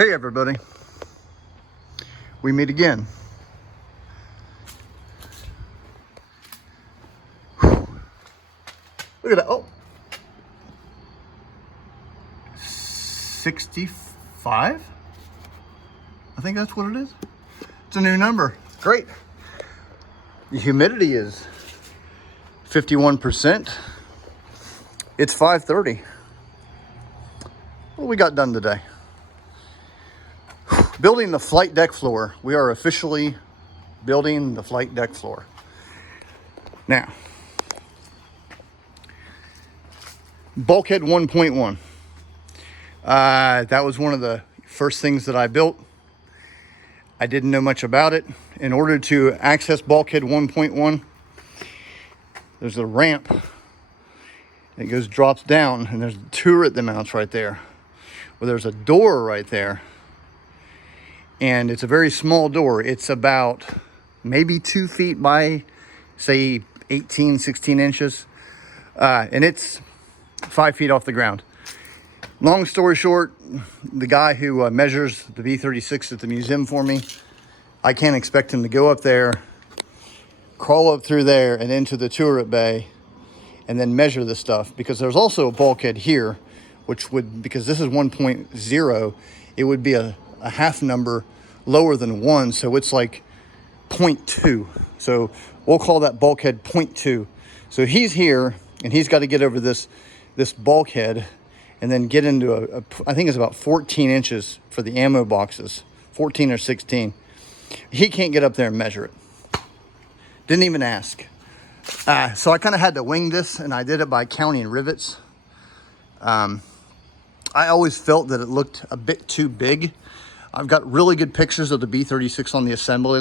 Hey everybody, we meet again. Whew. Look at that, oh. 65? I think that's what it is. It's a new number, great. The humidity is 51%. It's 5:30. What we got done today? Building the flight deck floor. We are officially building the flight deck floor. Now, bulkhead 1.1. That was one of the first things that I built. I didn't know much about it. In order to access bulkhead 1.1, there's a ramp. It drops down, and there's a turret that mounts right there. Well, there's a door right there. And it's a very small door. It's about maybe 2 feet by, say, 18, 16 inches. And it's 5 feet off the ground. Long story short, the guy who measures the B-36 at the museum for me, I can't expect him to go up there, crawl up through there and into the turret bay and then measure the stuff. Because there's also a bulkhead here, which would, because this is 1.0, it would be a half number lower than 1, so it's like 0.2. So we'll call that bulkhead 0.2. So he's here, and he's got to get over this bulkhead, and then get into I think it's about 14 inches for the ammo boxes, 14 or 16. He can't get up there and measure it. Didn't even ask. So I kind of had to wing this, and I did it by counting rivets. I always felt that it looked a bit too big. I've got really good pictures of the B-36 on the assembly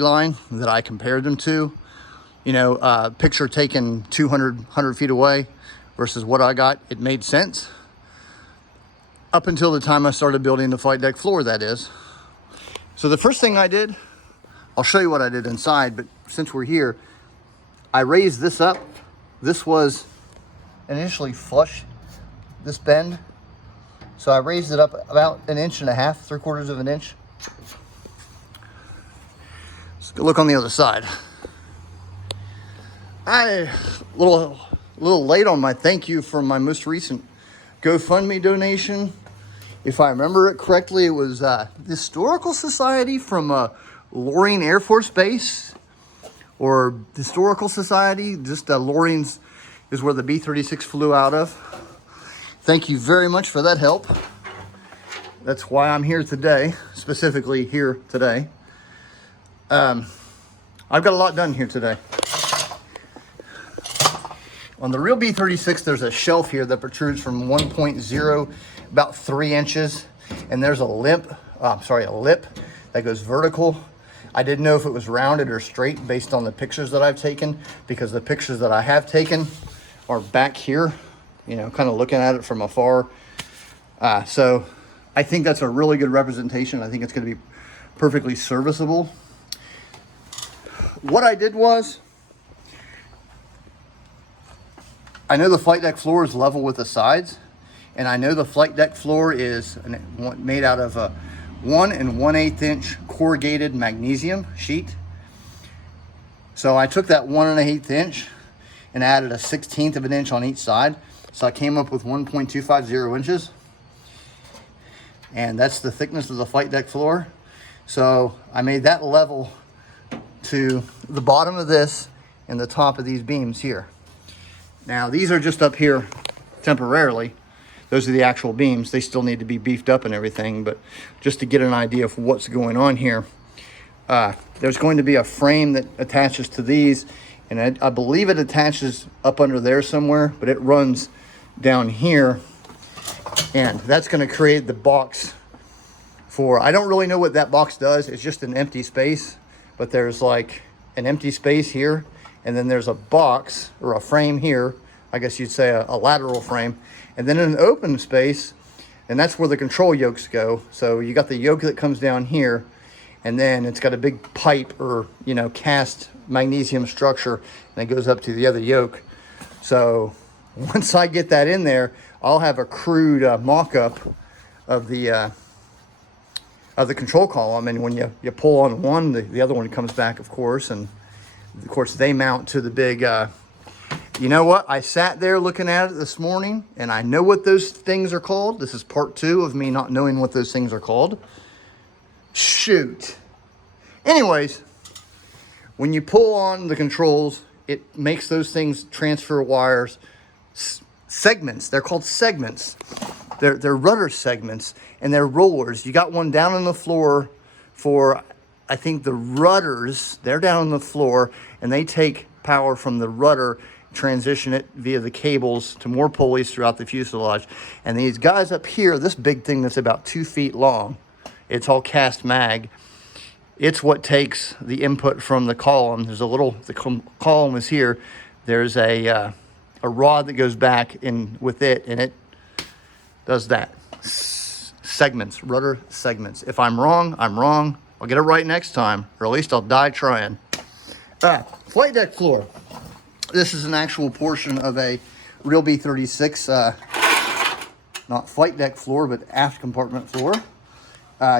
line that I compared them to. You know, picture taken 100 feet away versus what I got. It made sense. Up until the time I started building the flight deck floor, that is. So the first thing I did, I'll show you what I did inside, but since we're here, I raised this up. This was initially flush, this bend. So I raised it up about 1.5 inches, 3/4 of an inch. Let's go look on the other side. A little late on my thank you for my most recent GoFundMe donation. If I remember it correctly, it was the Historical Society from Loring Air Force Base, or Historical Society. Just Loring's is where the B-36 flew out of. Thank you very much for that help. That's why I'm here today, specifically here today. I've got a lot done here today. On the real B-36, there's a shelf here that protrudes from 1.0, about 3 inches. And there's a lip that goes vertical. I didn't know if it was rounded or straight based on the pictures that I've taken, because the pictures that I have taken are back here, you know, kind of looking at it from afar. So I think that's a really good representation. I think it's going to be perfectly serviceable. What I did was, I know the flight deck floor is level with the sides, and I know the flight deck floor is made out of a 1 1/8 inch corrugated magnesium sheet. So I took that 1 1/8 inch and added a 1/16 of an inch on each side. So I came up with 1.250 inches. And that's the thickness of the flight deck floor. So I made that level to the bottom of this and the top of these beams here. Now these are just up here temporarily. Those are the actual beams. They still need to be beefed up and everything, but just to get an idea of what's going on here. There's going to be a frame that attaches to these, and I believe it attaches up under there somewhere, but it runs down here, and that's going to create the box for, I don't really know what that box does. It's just an empty space, but there's like an empty space here, and then there's a box or a frame here, I guess you'd say a lateral frame, and then an open space, and that's where the control yokes go. So you got the yoke that comes down here, and then it's got a big pipe or, you know, cast magnesium structure, and it goes up to the other yoke. So once I get that in there, I'll have a crude mock-up of the control column, and when you pull on one, the other one comes back, of course, and of course they mount to the big. You know what? I sat there looking at it this morning, and I know what those things are called. This is part 2 of me not knowing what those things are called. Shoot. Anyways, when you pull on the controls, it makes those things transfer wires, segments. They're called segments. They're rudder segments, and they're rollers. You got one down on the floor for, I think, the rudders. They're down on the floor, and they take power from the rudder, transition it via the cables to more pulleys throughout the fuselage. And these guys up here, this big thing that's about 2 feet long, it's all cast mag. It's what takes the input from the column. There's a little, the column is here. There's a rod that goes back in with it, and it does that. Segments, rudder segments. If I'm wrong, I'm wrong. I'll get it right next time, or at least I'll die trying. Flight deck floor. This is an actual portion of a real B-36, not flight deck floor, but aft compartment floor.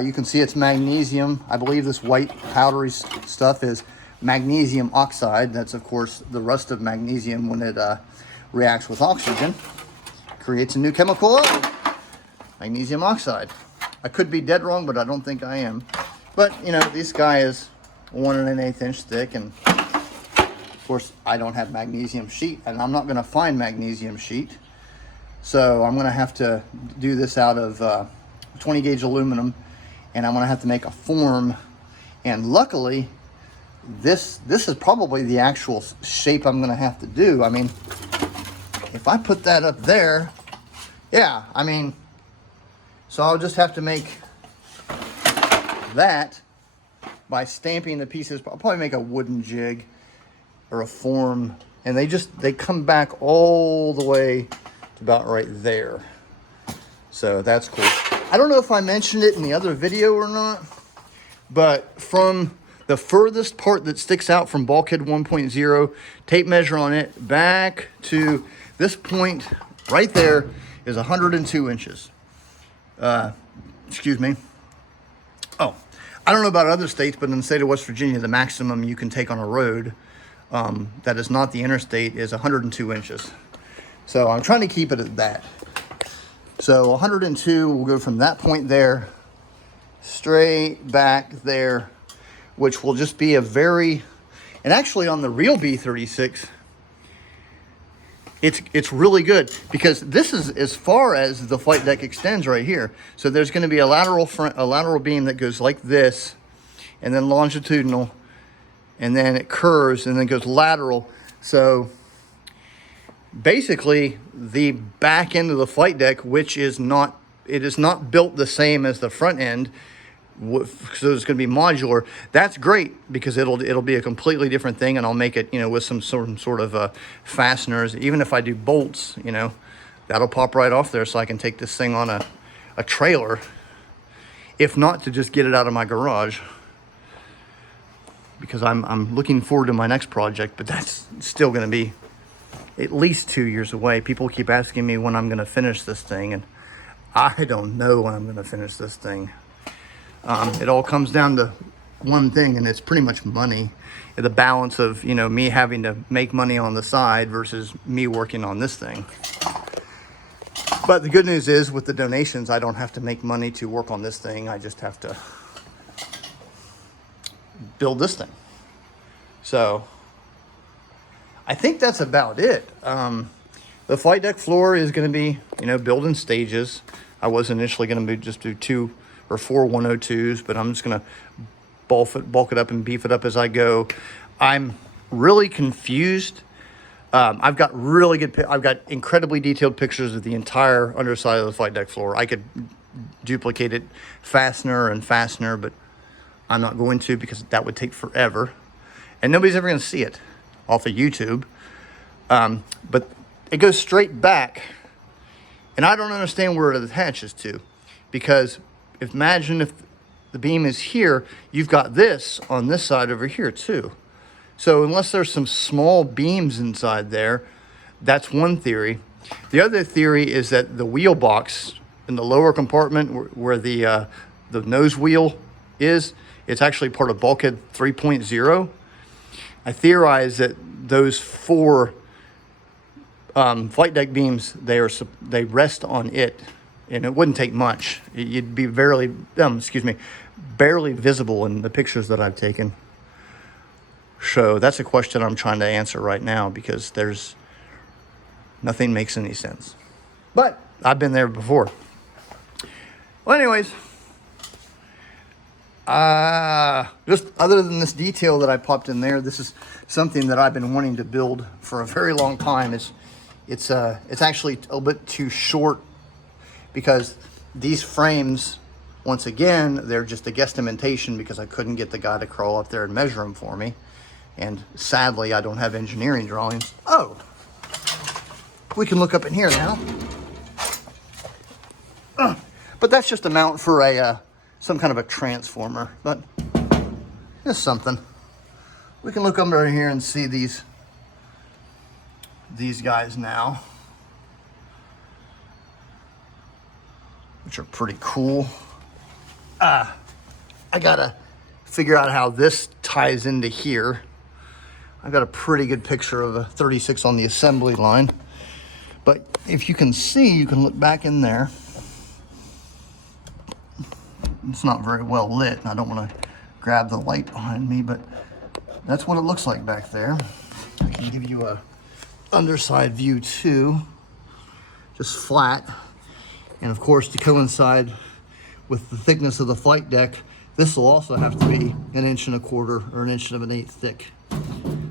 You can see it's magnesium. I believe this white powdery stuff is magnesium oxide. That's, of course, the rust of magnesium when it reacts with oxygen. Creates a new chemical element, magnesium oxide. I could be dead wrong, but I don't think I am. But, you know, this guy is 1 1/8 inch thick, and of course, I don't have magnesium sheet, and I'm not going to find magnesium sheet. So I'm going to have to do this out of 20 gauge aluminum, and I'm going to have to make a form. And luckily, this is probably the actual shape I'm going to have to do. I mean, if I put that up there, yeah, I mean, so I'll just have to make that by stamping the pieces. I'll probably make a wooden jig or a form, and they come back all the way to about right there. So that's cool. I don't know if I mentioned it in the other video or not, but from the furthest part that sticks out from bulkhead 1.0, tape measure on it, back to this point right there is 102 inches. Excuse me. Oh, I don't know about other states, but in the state of West Virginia, the maximum you can take on a road that is not the interstate is 102 inches. So I'm trying to keep it at that. So 102, we'll go from that point there straight back there, which will just be a very, and actually on the real B-36, it's really good because this is as far as the flight deck extends right here. So there's going to be a lateral beam that goes like this, and then longitudinal, and then it curves and then goes lateral. So basically the back end of the flight deck, which is not, it is not built the same as the front end, so it's going to be modular. That's great because it'll be a completely different thing, and I'll make it, you know, with some sort of fasteners. Even if I do bolts, you know, that'll pop right off there, so I can take this thing on a trailer, if not to just get it out of my garage, because I'm looking forward to my next project, but that's still going to be at least 2 years away. People keep asking me when I'm going to finish this thing, and I don't know when I'm going to finish this thing. It all comes down to one thing, and it's pretty much money. The balance of, you know, me having to make money on the side versus me working on this thing. But the good news is, with the donations, I don't have to make money to work on this thing. I just have to build this thing. So I think that's about it. The flight deck floor is going to be, you know, built in stages. I was initially going to just do 2 or 4 102s, but I'm just going to bulk it up and beef it up as I go. I'm really confused. I've got incredibly detailed pictures of the entire underside of the flight deck floor. I could duplicate it fastener and fastener, but I'm not going to, because that would take forever, and nobody's ever going to see it off of YouTube. But it goes straight back, and I don't understand where it attaches to, because imagine if the beam is here, you've got this on this side over here too. So unless there's some small beams inside there, that's one theory. The other theory is that the wheel box in the lower compartment where the nose wheel is, it's actually part of bulkhead 3.0. I theorize that those four flight deck beams, they rest on it, and it wouldn't take much. You'd be barely visible in the pictures that I've taken. So that's a question I'm trying to answer right now, because nothing makes any sense. But I've been there before. Well, anyways, just other than this detail that I popped in there, this is something that I've been wanting to build for a very long time. It's actually a little bit too short, because these frames, once again, they're just a guesstimation, because I couldn't get the guy to crawl up there and measure them for me. And sadly, I don't have engineering drawings. Oh, we can look up in here now. But that's just a mount for some kind of a transformer, but it's something. We can look under here and see these guys now, which are pretty cool. I gotta figure out how this ties into here. I've got a pretty good picture of a 36 on the assembly line, but if you can see, you can look back in there. It's not very well lit, and I don't want to grab the light behind me, but that's what it looks like back there. I can give you a underside view too, just flat. And of course, to coincide with the thickness of the flight deck, this will also have to be 1.25 inches or 1 1/8 thick.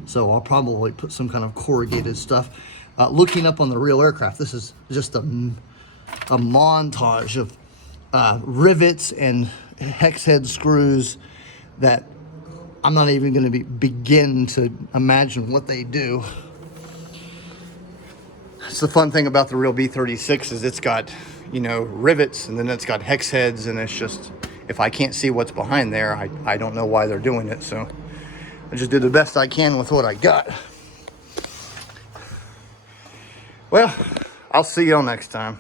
So I'll probably put some kind of corrugated stuff. Looking up on the real aircraft, this is just a montage of rivets and hex head screws that I'm not even going to begin to imagine what they do. It's the fun thing about the real B-36 is it's got, rivets, and then it's got hex heads, and it's just, if I can't see what's behind there, I don't know why they're doing it. So I just do the best I can with what I got. Well, I'll see y'all next time.